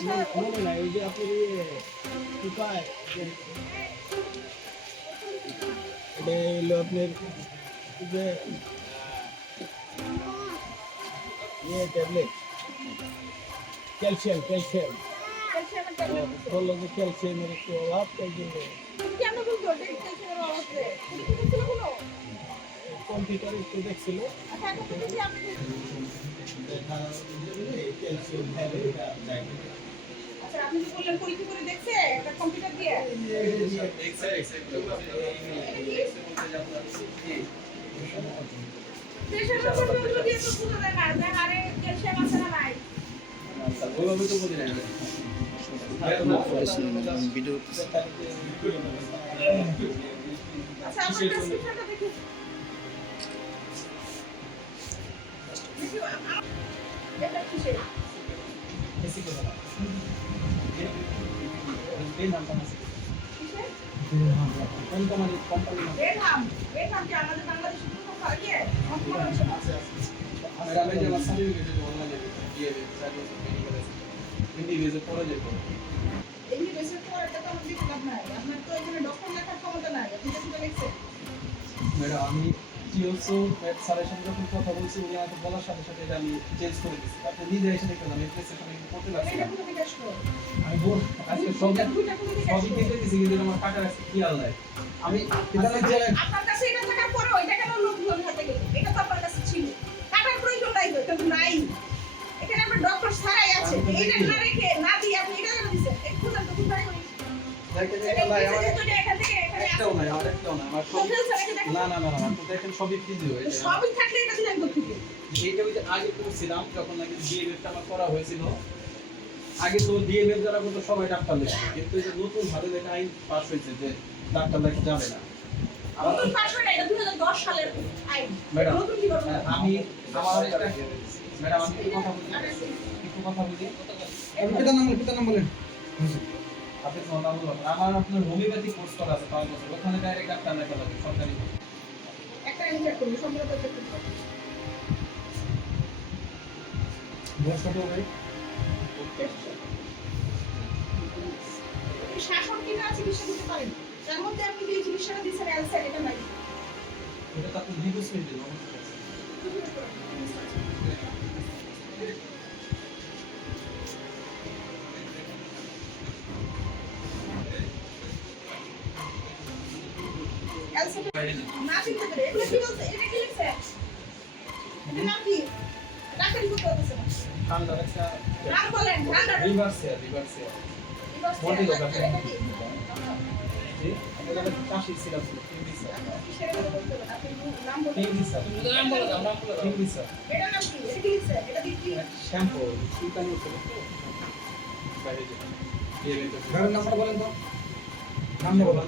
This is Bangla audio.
মনে নাই ওই যে আপনি কি পায় এটা হলো আপনার যে ট্যাবলেট ক্যালসিয়াম বললো যে ক্যালসিয়ামের একটু অভাব তাই জন্য কম্পিউটারে একটু দেখছিল ক্যালসিয়াম আচ্ছা আপনি কি বললেন পরীক্ষা করে দেখছে এটা কম্পিউটার দিয়ে প্রেসার কন্ট্রোল দিয়ে তো পুরো দেখা যায় আরে ক্যালসিয়াম আছে না নাই ওইভাবে তো বলি না ভিডিও আচ্ছা আমার প্রেসক্রিপশনটা দেখি এটা কিসের বেশি কথা না এই নামটা আছে কিসের কোন কোম্পানি বেনাম কি আমাদের বাংলাদেশে কোনো থাকে কম্পিউটার আছে আর আমি যে আমার সার্টিফিকেট যে অনলাইনে দিয়ে দিই সার্ভিস মেডিকেল হিন্দি বেজে পড়ে যেত এই বেসের পর এটা তো আমাদের দিতে লাভ নাই আপনার তো এখানে ডক্টর লেখার ক্ষমতা নাই আপনি যেটা লিখছেন ম্যাডাম আমি জিওসো স্যারের সাথে যখন কথা বলছি উনি আমাকে বলার সাথে সাথে এটা আমি চেঞ্জ করে দিচ্ছি আপনি নিজে এসে দেখলাম এই প্রেসক্রিপশন আমি করতে লাগছি এটা পুরো বিকাশ করো আমি বল আজকে সবই কেটে দিছি কিন্তু আমার টাকার আছে কি আল্লাহ আমি আপনার কাছে এটা থাকার পরে ওইটা কেন লোকজন হাতে গেল এটা তো আপনার কাছে ছিল টাকার প্রয়োজন নাই তো কিন্তু নাই এখানে আমরা ডক্টর ছাড়াই আছে এইটা না রেখে না দিয়ে আপনি এটা কেন দিছেন এই খুঁজান তো খুঁজাই করি দেখেন ভাই আমার তো এখান থেকে এখানে একটাও নাই আমার একটাও না আমার সব না না না আমার তো দেখেন সবই ফিজি হয়েছে সবই থাকলে এটা দিলেন কোথেকে এইটা ওই যে আগে করছিলাম যখন নাকি ডিএমএফটা আমার করা হয়েছিল আগে তো ডিএমএফ যারা করতো সবাই ডাক্তার লেখে কিন্তু এই যে নতুন ভাবে একটা আইন পাস হয়েছে যে ডাক্তার লেখা যাবে না নতুন পাশ হয় না এটা 2010 সালের আইন ম্যাডাম নতুন কি বলবো আমি আমার একটা ম্যাডাম আমি একটু কথা বলি পিতা নাম বলেন আপনি তো নাম বলুন আমার আপনার হোমিওপ্যাথি কোর্স করা আছে 5 বছর ওখানে ডাইরেক্ট ডাক্তার লেখা লাগে সরকারি একটা ইন্টার করুন সম্পূর্ণ চেক করুন বয়স কত হবে শাসন কিনা চিকিৎসা দিতে পারেন তার মধ্যে আপনি যে চিকিৎসাটা দিচ্ছেন অ্যালসার এটা নাই এটা তো আপনি রিকোয়েস্টমেন্ট দিন অ্যালসার না চিনতে পারে এটা কি বলছে এটা কি লিখছে এটা নাম কি ডাক্তারি করতে হচ্ছে না ঠান্ডা একটা নাম বলেন ঠান্ডা রিভার্সিয়া বডি লোক আছে এটা কি জি এটা কাশি সিরাপ ছিল টিমবিসা কিসের কথা বলতে হবে আপনি নাম বলেন টিমবিসা তুমি তো নাম বলো আমরা বলো টিমবিসা এটা নাম কি এটা কি লিখছে এটা কি শ্যাম্পু সুলতানি ছিল বাইরে যে গাড়ির নাম্বার বলেন তো নাম বলো